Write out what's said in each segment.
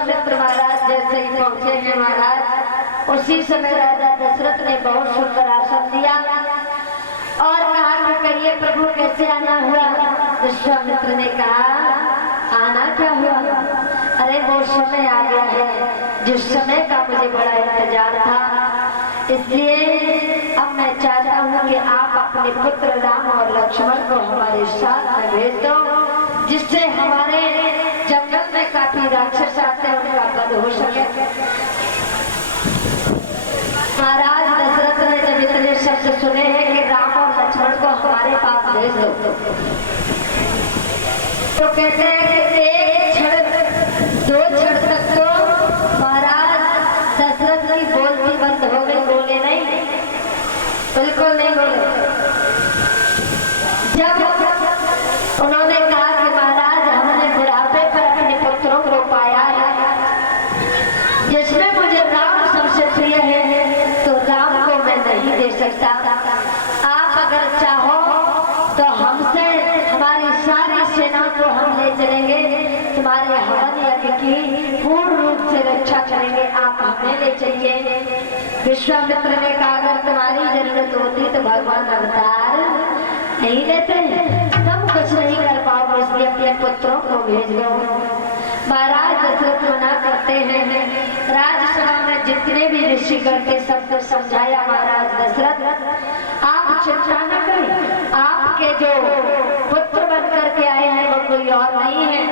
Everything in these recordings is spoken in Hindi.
विश्वामित्र महाराज जैसे ही पहुंचे हैं महाराज, उसी समय राजा दशरथ ने बहुत सुंदर आसन दिया और कहा कि कहिए प्रभु कैसे आना हुआ। विश्वामित्र ने कहा आना क्या हुआ, अरे वो समय आ गया है जिस समय का मुझे बड़ा इंतजार था, इसलिए अब मैं चाहता हूँ कि आप अपने पुत्र राम और लक्ष्मण को हमारे साथ में भेज दो, जिससे हमारे जंगल में काफी राक्षस आते हैं उनका वध हो सके। महाराज दशरथ ने जब इतने शब्द सुने हैं कि राम और लक्ष्मण को हमारे पास भेज दो, तो कहते हैं कि एक क्षण दो क्षण तक तो महाराज दशरथ की बोलती बंद हो गई, बोले नहीं, बिल्कुल नहीं बोले। जब उन्होंने कहा कि महाराज हमने बुढ़ापे पर अपने पुत्रों को पाया है, जिसमें मुझे राम सबसे प्रिय है, तो राम को मैं नहीं दे सकता, आप अगर चाहो तो हमसे हमारी सारी सेना को हम ले चलेंगे, तुम्हारे हवन यज्ञ की पूर्ण रूप से रक्षा करेंगे, आप हमें ले चलिए। विश्वामित्र ने कहा अगर तुम्हारी जरूरत होती तो भगवान अवतार नहीं लेते, तुम कुछ नहीं कर पाओगे, इसलिए अपने पुत्रों को भेज लो। महाराज दशरथ मना करते हैं। राजसभा में जितने भी ऋषि करके सबको समझाया महाराज दशरथ आप चिंता न करें, आपके जो पुत्र बन करके आए हैं वो कोई और नहीं है,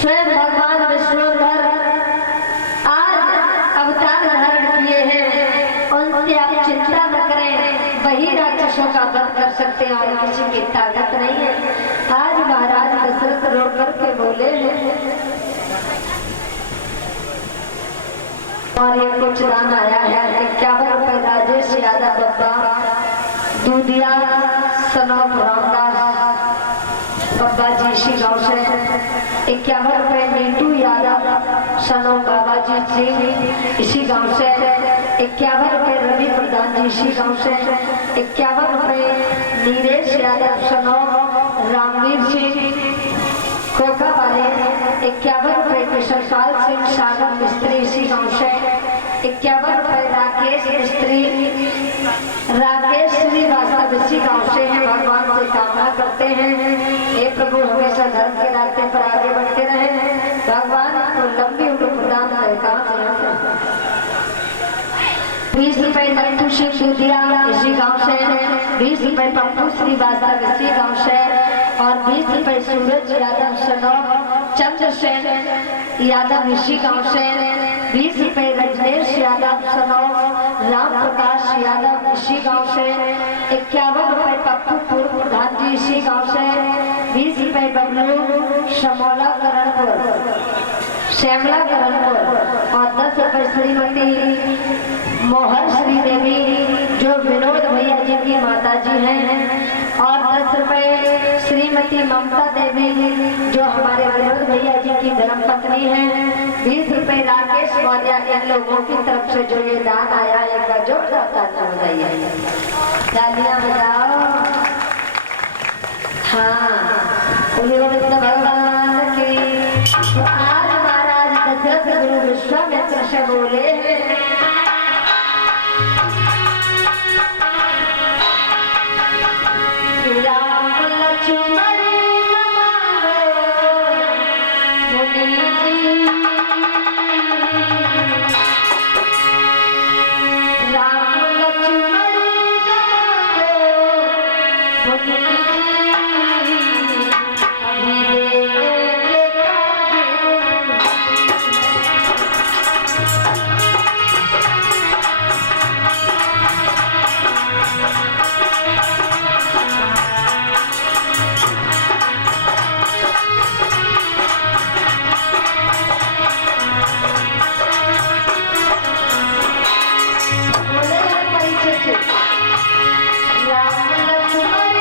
स्वयं भगवान विष्णुधर आज अवतार धारण किए हैं, उनसे आप चिंता न करें, वही राक्षसों का वध कर सकते हैं और किसी की ताकत नहीं है। आज महाराज दशरथ रो करके बोले हैं और ये कुछ दान आया है 51 रुपए राजेश यादव बब्बा दूधिया सनौफ रामदास बब्बा जी इसी गाँव से, 51 रुपए नीटू यादव सनो बाबा जी सिंह इसी गांव से, 51 रुपए रवि प्रधान जी इसी गांव से, 51 रुपए नीरेश यादव सनो रामवीर सिंह कोका वाले, 51 रुपए कृष्णपाल सिंह सागर मिस्त्री इसी गांव से, 51 रुपए राकेश मिस्त्री राकेश श्रीवास्तव इसी गांव से हैं। भगवान से कामना करते हैं हे प्रभु हमेशा धर्म के रास्ते पर आगे बढ़ते रहे, भगवान को लंबी उम्र प्रदान करे। 20 रुपए नट्टू सिंह दूधिया इसी गांव से, 20 रुपए पप्पू श्रीवास्तव इसी गांव से और 20 रुपए सूरज यादव सनो चंद्रसेन यादव इसी गांव से, 20 रुपए रजनेश यादव सनो राम प्रकाश यादव इसी गांव से, 51 रुपए पप्पू पूर्व प्रधान जी इसी गांव से, 20 रुपए बबलू समोला करणपुर श्यामला करणपुर और 10 रुपए श्रीमती मोहर श्रीदेवी जो विनोद भैया जी की माता जी हैं और 10 रुपए श्रीमती ममता देवी जो हमारे विनोद भैया जी की धर्मपत्नी हैं, 20 रुपए राकेश मौर्य, इन लोगों की तरफ से जो ये दान आया है इनका जोरदार तालियां बजाइए, तालियां बजाओ। हाँ भगवान की। तो आज महाराज दशरथ गुरु विश्वामित्र से बोले राम लक्ष्मण राम लक्ष्मण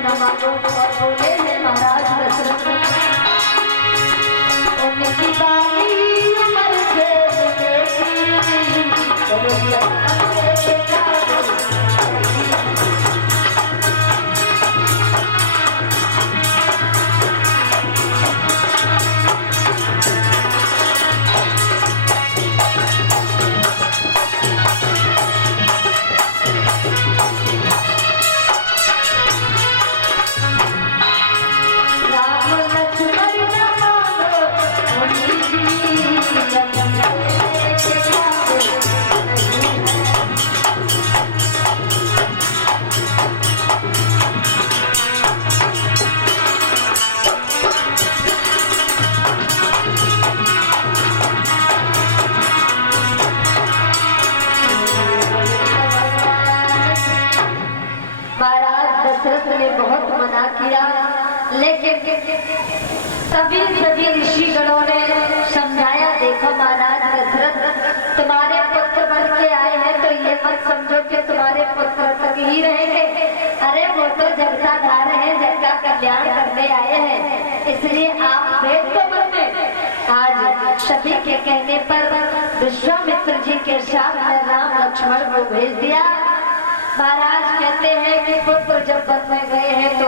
न मांगो और बोले हैं महाराज दशरथ उनकी बारी उम्र से बहुत मना किया, लेकिन सभी ऋषिगणों ने समझाया, देखो महाराज दशरथ तुम्हारे पुत्र बन के आए हैं तो ये मत समझो कि तुम्हारे पुत्र तक ही रहेंगे। अरे वो तो जग का धार है, जग का कल्याण करने आए हैं, इसलिए आप भेद को बने। आज सभी के कहने पर विश्वामित्र जी के साथ में राम लक्ष्मण को भेज दिया। महाराज कहते हैं कि पुत्र जब वन में गए हैं तो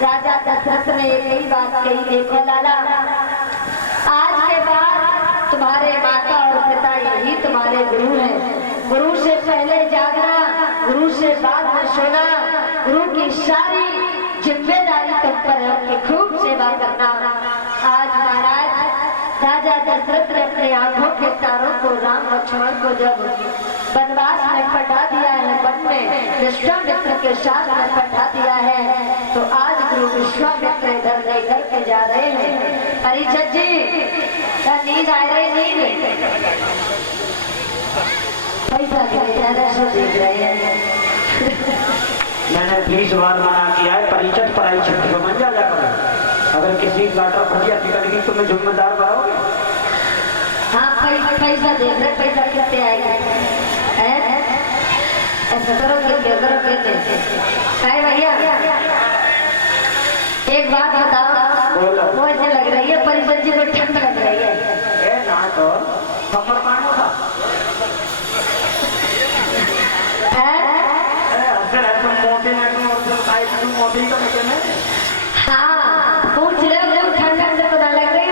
राजा दशरथ ने एक ही बात कही, देखो लाला आज के बाद तुम्हारे माता और पिता यही तुम्हारे गुरु हैं। गुरु से पहले जागना, गुरु से बाद में सोना, गुरु की सारी जिम्मेदारी तुम पर है, उनकी खूब सेवा करना। आज महाराज राजा दशरथ ने अपनी आंखों के तारों को राम लक्ष्मण को जब वनवास में पठा दिया है, वन में विश्वामित्र के साथ में पठा दिया है, तो आज गुरु विश्वामित्र इधर लेकर के जा रहे हैं। परीक्षित जी क्या नींद आ रही? नींद पैसा देख रहे हैं। मैंने 20 बार मना किया है, परीक्षित परीक्षित समझ जा करो। अगर किसी गाटर फटिया निकलेगी तो मैं जिम्मेदार बनाओगे। हाँ पैसा देख रहे, पैसा कितने आएगा? ऐसा करो भैया एक बात बताओ, मुझे लग रही है परिषद जी को ठंड लग रही है। ना तो हाँ पूछ रहे ठंड से पता लग रही है,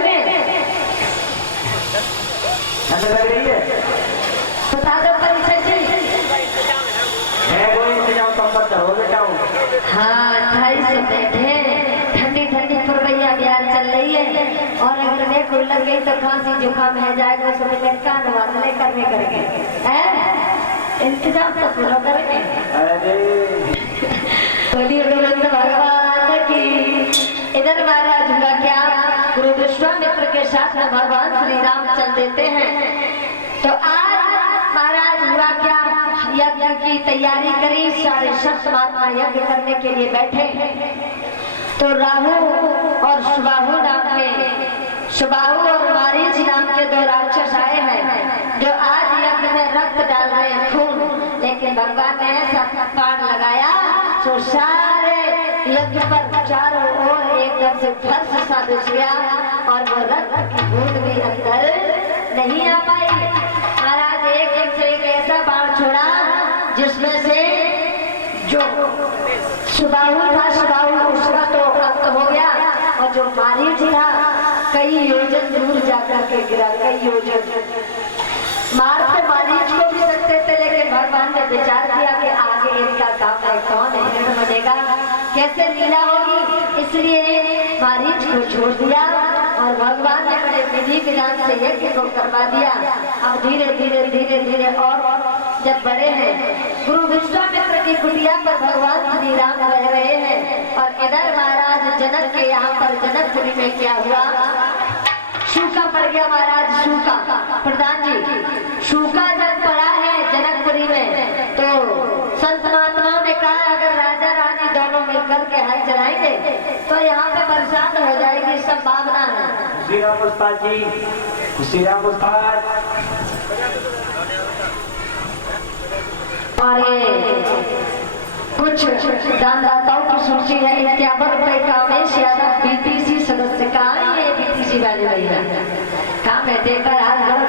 ठंड लग रही है, बता दो परिषद जी। हाँ 28 बैठे, ठंडी ठंडी पुरवैया बिहार चल रही है, और अगर मैं खुल लग गई तो खांसी जुकाम है जाएगा, सुबह कान वाले करने करके इंतजाम तो पूरा करेंगे। बोलिए भगवान की। इधर महाराज हुआ क्या, गुरु विश्वामित्र के साथ में भगवान श्री राम चल देते हैं। तो आज महाराज हुआ क्या, यज्ञ की तैयारी करी, सारे सप्त महात्मा यज्ञ करने के लिए बैठे। तो राहु और सुबाहु नाम के, सुबाहु और मारीच नाम के 2 राक्षस आए हैं, जो आज यज्ञ में रक्त डाल रहे हैं, खून। लेकिन भगवान ने ऐसा बाण लगाया तो सारे यज्ञ पर चारों ओर एकदम से फर्श सा बिछ गया, और वो रक्त की बूंद भी अंदर नहीं आ पाई। महाराज एक से एक ऐसा बाण छोड़ा जिसमें से जो सुबाहु था, सुबाहु उसका तो अंत हो गया, और जो मारीच था कई योजन दूर जाकर के गिरा, कई योजन। मार तो मारीच को भी सकते थे, लेकिन भगवान ने विचार किया कि आगे इनका काम है, कौन है बनेगा, कैसे लीला होगी, इसलिए मारीच को छोड़ दिया, और भगवान ने बड़े विधि विधान से यज्ञ को करवा दिया। अब धीरे धीरे धीरे धीरे और जब बड़े हैं, गुरु विश्वामित्र की कुटिया पर भगवान श्री राम रह रहे हैं, और इधर महाराज जनक के यहाँ पर जनकपुरी में क्या हुआ, सूखा पड़ गया महाराज, सूखा। प्रधान जी सूखा जब पड़ा है जनकपुरी में, तो संत महात्माओं ने कहा अगर राजा रानी दोनों मिलकर के हल चलाएंगे तो यहाँ पे बरसात हो जाएगी, संभावना है। श्री राम उस्ताद जी, श्री राम उस्ताद। और कुछ दानदाताओं की सूची है। 51 रुपए कामेश यादव बीटीसी सदस्य। कहाँ है ये बीटीसी वाले भैया? काम है देकर हाथ